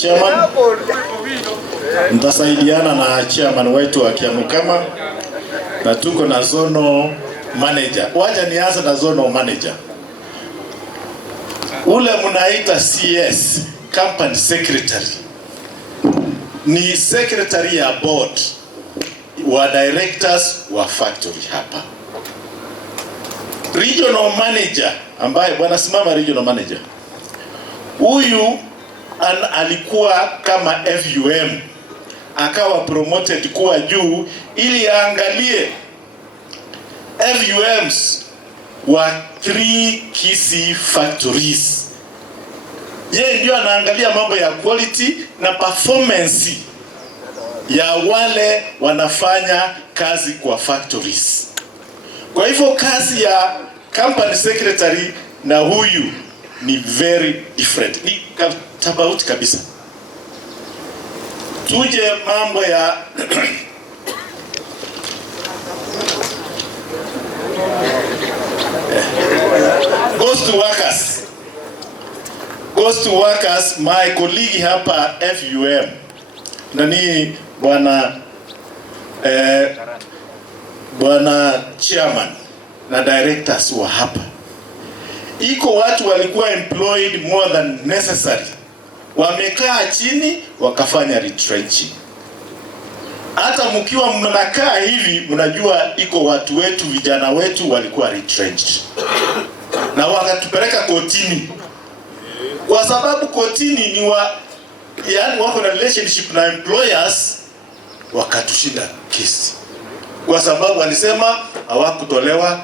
Chairman, mtasaidiana na chairman wetu wa Kiamukama na tuko na zonal manager. Wacha nianze na zonal manager. Ule mnaita CS, company secretary, ni secretary ya board wa directors wa factory hapa. Regional manager ambaye bwana simama, regional manager huyu alikuwa kama FUM, akawa promoted kuwa juu ili aangalie FUMs wa 3 Kisii factories. Yeye ndio anaangalia mambo ya quality na performance ya wale wanafanya kazi kwa factories. Kwa hivyo kazi ya company secretary na huyu ni very different, ni tofauti kabisa. Tuje mambo ya ghost workers. Ghost workers, my colleague hapa FUM nani bwana chairman na directors wa hapa, iko watu walikuwa employed more than necessary, wamekaa chini wakafanya retrenching. Hata mkiwa mnakaa hivi mnajua iko watu wetu, vijana wetu walikuwa retrenched na wakatupeleka kotini, kwa sababu kotini ni yani wako na relationship na employers. Wakatushinda kesi kwa sababu walisema hawakutolewa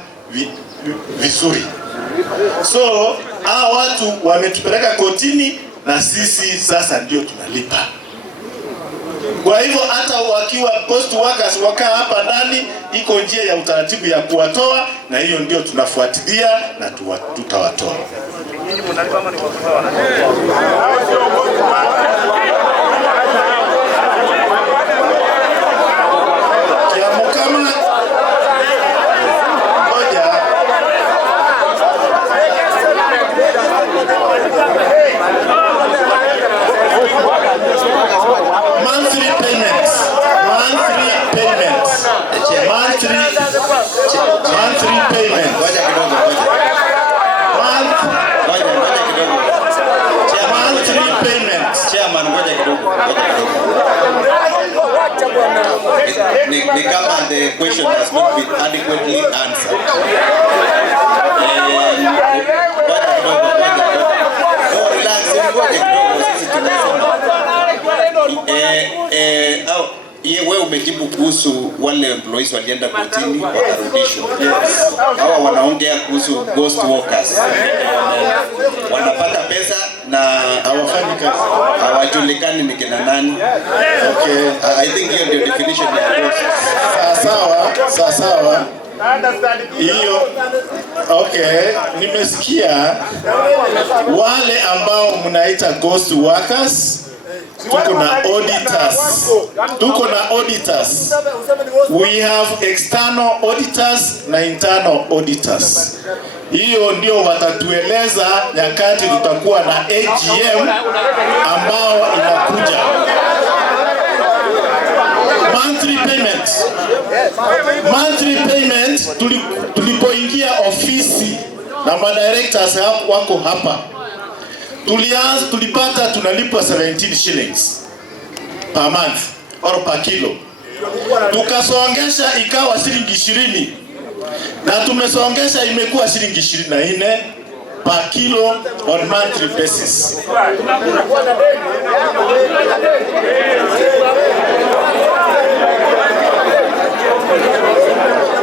vizuri. So hao watu wametupeleka kotini na sisi sasa ndio tunalipa. Kwa hivyo hata wakiwa post workers wakaa hapa ndani, iko njia ya utaratibu ya kuwatoa, na hiyo ndio tunafuatilia na tutawatoa. Ni kama the question has not been adequately answered. Wewe umejibu kuhusu wale employees walienda kotini wakarudishwa. Hawa wanaongea kuhusu ghost workers. Wanapata pesa na hawafanyi kazi, hawajulikani ni kina nani. Okay, I think hiyo ndio definition ya ghost. Sawa. Hiyo okay, nimesikia wale ambao mnaita ghost workers. Tuko na auditors. We have external auditors na internal auditors. Hiyo ndio watatueleza nyakati tutakuwa na AGM ambao inakuja. Monthly payment tulipoingia ofisi na madirectors wako hapa, tulipata tunalipwa 17 shillings per month or per kilo. Tukasongesha ikawa shilingi 20 na tumesongesha imekuwa shilingi 24 per kilo on monthly basis.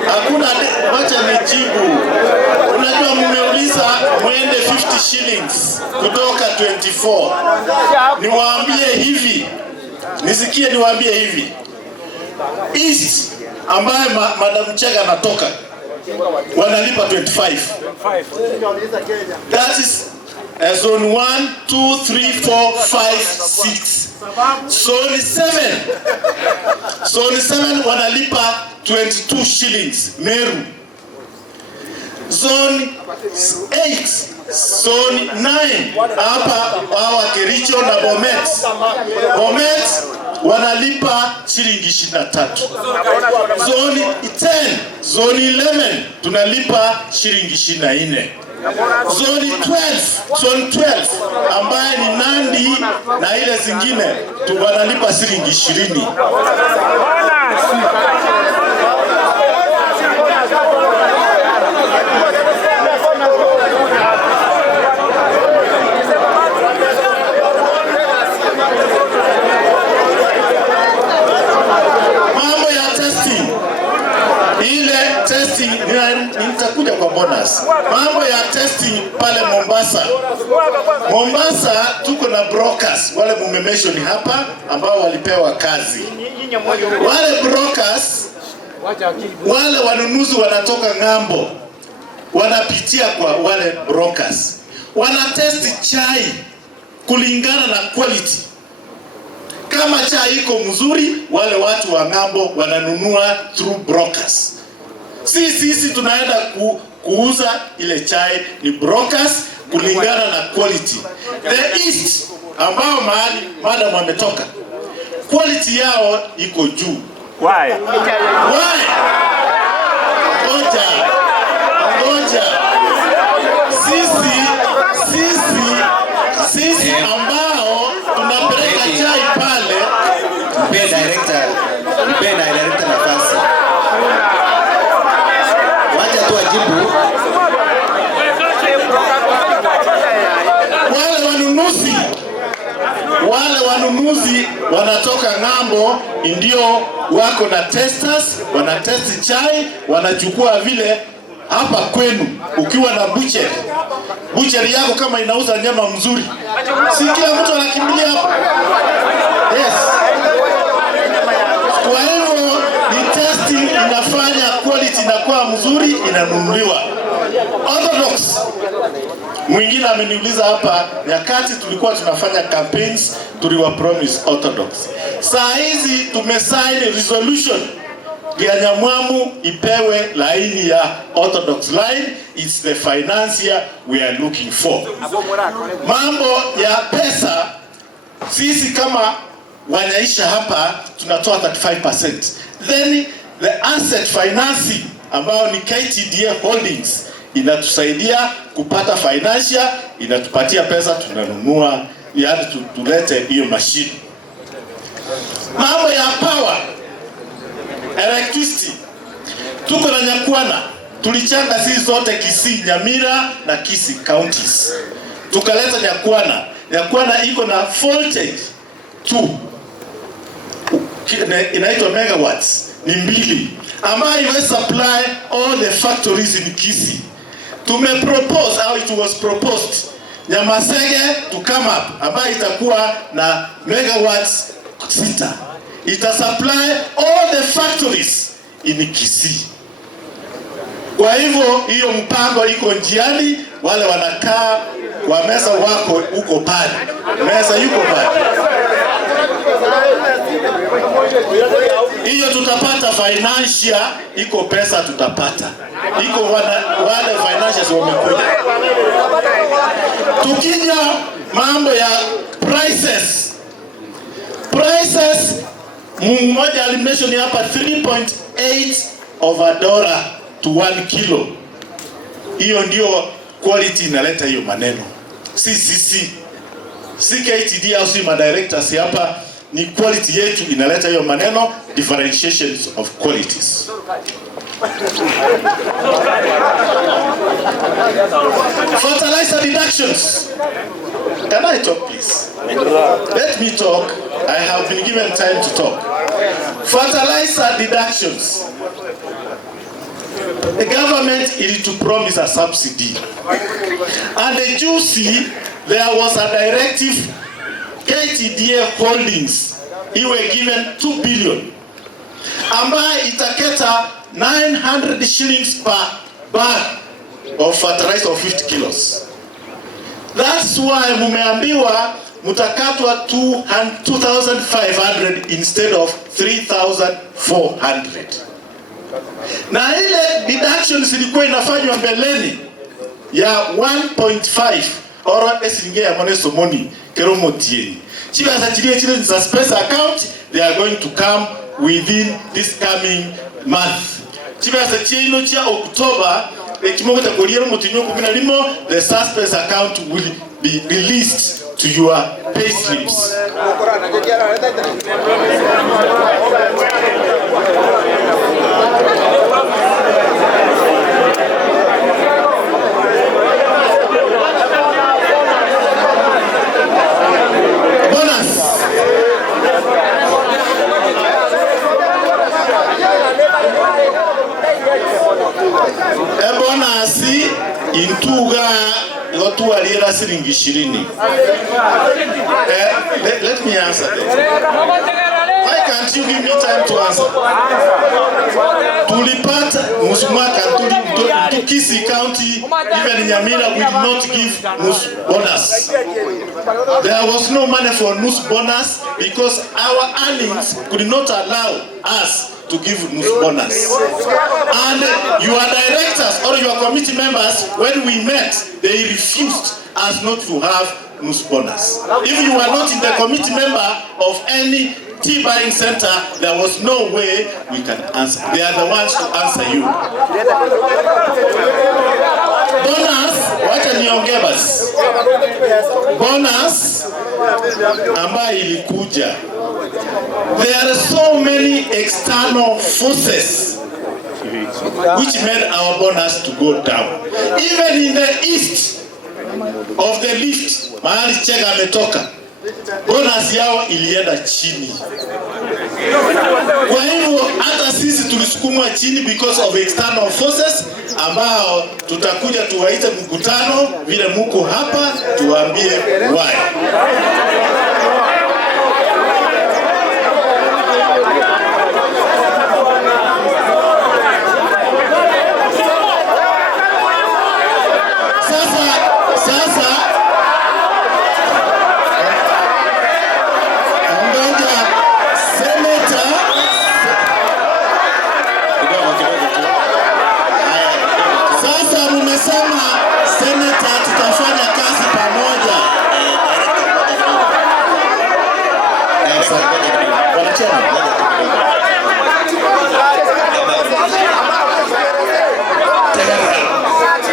Hakuna, wacha nijibu. Unajua mmeuliza mwende 50 shillings kutoka 24. Niwaambie hivi, nisikie niwaambie hivi. East ambaye Madam Chega anatoka wanalipa 25. That is zone 1, 2, 3, 4, 5, 6. Zone 7 wanalipa 22 shillings Meru. zone 8, zone 9 hapa hawa Kericho na Bomet. Bomet wanalipa shilingi 23. Zone 10, zone 11 tunalipa shilingi 24. Zone 12 ambaye ni Nandi na ile zingine wanalipa shilingi 20. Mambo ya testing, ile testing nitakuja kwa bonus. Mambo ya testing pale Mombasa tuko na brokers wale mumemeshoni hapa ambao walipewa kazi. Wale brokers, wale wanunuzi wanatoka ng'ambo, wanapitia kwa wale brokers, wanatest chai kulingana na quality. Kama chai iko mzuri, wale watu wa ng'ambo wananunua through brokers. Sisi tunaenda kuuza ile chai, ni brokers kulingana na quality. The East ambao mahali madam ametoka, quality yao iko juu. Why? Ngoja. Sisi ambao tunapeleka chai pale, mpe director nafasi. Wacha tu ajibu. Wale wanunuzi wanatoka ng'ambo ndio wako na testers, wanatesti chai, wanachukua vile hapa kwenu. Ukiwa na butchery yako kama inauza nyama mzuri, si kila mtu anakimbilia hapa. Yes. Kwa hivyo ni testing inafanya quality inakuwa mzuri, inanunuliwa. Orthodox. Mwingine ameniuliza hapa, nyakati tulikuwa tunafanya campaigns, tuliwa promise Orthodox. Saa hizi tumesign resolution ya Nyamwamu ipewe laini ya Orthodox line. It's the financier we are looking for. Mambo ya pesa, sisi kama wanaisha hapa tunatoa 35%. Then the asset financing ambao ni KTDA Holdings inatusaidia kupata financial, inatupatia pesa, tunanunua, yaani tulete hiyo machine. Mambo ya power, electricity, tuko na Nyakwana, tulichanga sisi zote Kisii, Nyamira na Kisii counties, tukaleta Nyakwana. Nyakwana iko na voltage 2, inaitwa megawatts, ni 2, ambayo iwe supply all the factories in Kisii. Tumepropose, how it was proposed, Nyamasege to come up, ambayo itakuwa na megawatts 6. Ita supply all the factories in Kisii. Kwa hivyo hiyo mpango iko njiani, wale wanakaa kwa meza wako huko pale. Meza yuko pale. Hiyo tutapata financial, iko pesa tutapata. Iko wale financials wamekuja. Tukija mambo ya prices, mmoja alimeshoni hapa $3.8 to 1 kilo. Hiyo ndio quality inaleta hiyo maneno. CKTD au si madirectors hapa, ni quality yetu inaleta hiyo maneno, differentiations of qualities. Fertilizer deductions. Can I talk, please? Let me talk. I have been given time to talk. Fertilizer deductions. The government is to promise a subsidy. And the Gusiiland, there was a directive, KTDA Holdings, he were given 2 billion. Ambaye itaketa 900 shillings per bag of fertilizer of 50 kilos. That's why mumeambiwa mutakatwa 2,500 instead of 3,400. Na ile deductions ilikuwa inafanywa mbeleni ya 1.5 ora esinge ya moneso money keromotieni. Chiba sachirie chile suspense account, they are going to come within this coming month. Chiba sachirie chia October ekimogo takoliero mutinyo 10 the suspense account will be released to your payslips. Bonasi intuga watu waliera shilingi 20. Let me answer that. Why can't you give me time to answer? Tulipata musumaka to Kisii County, even Nyamira will not give nus bonus. There was no money for nus bonus because our earnings could not allow us to give nus bonus. And your directors or your committee members, when we met, they refused us not to have nus bonus. If you were not in the committee member of any tea buying center, there was no way we can answer. They are the ones to answer you. Bonus, wacha niongee basi. Bonus ambayo ilikuja. There are so many external forces which made our bonus to go down. Even in the east of the lift, mahali Chega ametoka, bonus yao ilienda chini. Kwa hivyo hata sisi tulisukumwa chini because of external forces ambao tutakuja tuwaite mkutano vile muko hapa tuwaambie why.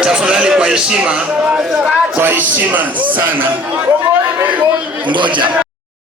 Tafadhali kwa heshima sana, ngoja.